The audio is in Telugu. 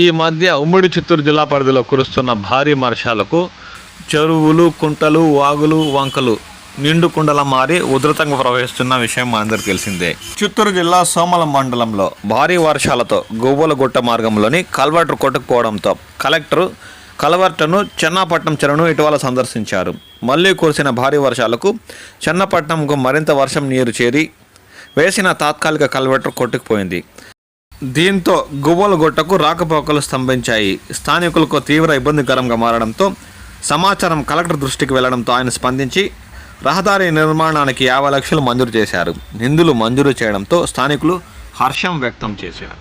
ఈ మధ్య ఉమ్మడి చిత్తూరు జిల్లా పరిధిలో కురుస్తున్న భారీ వర్షాలకు చెరువులు, కుంటలు, వాగులు, వంకలు నిండు కుండల మారి ఉధృతంగా ప్రవహిస్తున్న విషయం మా అందరికీ తెలిసిందే. చిత్తూరు జిల్లా సోమలం మండలంలో భారీ వర్షాలతో గువ్వలగుట్ట మార్గంలోని కల్వర్టు కొట్టుకుపోవడంతో కలెక్టర్ కల్వర్టును చెన్నాపట్నం చెరువును ఇటీవల సందర్శించారు. మళ్లీ కురిసిన భారీ వర్షాలకు చెన్నపట్నంకు మరింత వర్షం నీరు చేరి వేసిన తాత్కాలిక కల్వర్టు కొట్టుకుపోయింది. దీంతో గువ్వలగుట్టకు రాకపోకలు స్తంభించాయి. స్థానికులకు తీవ్ర ఇబ్బందికరంగా మారడంతో సమాచారం కలెక్టర్ దృష్టికి వెళ్లడంతో ఆయన స్పందించి రహదారి నిర్మాణానికి 50 లక్షలు మంజూరు చేశారు. నిధులు మంజూరు చేయడంతో స్థానికులు హర్షం వ్యక్తం చేశారు.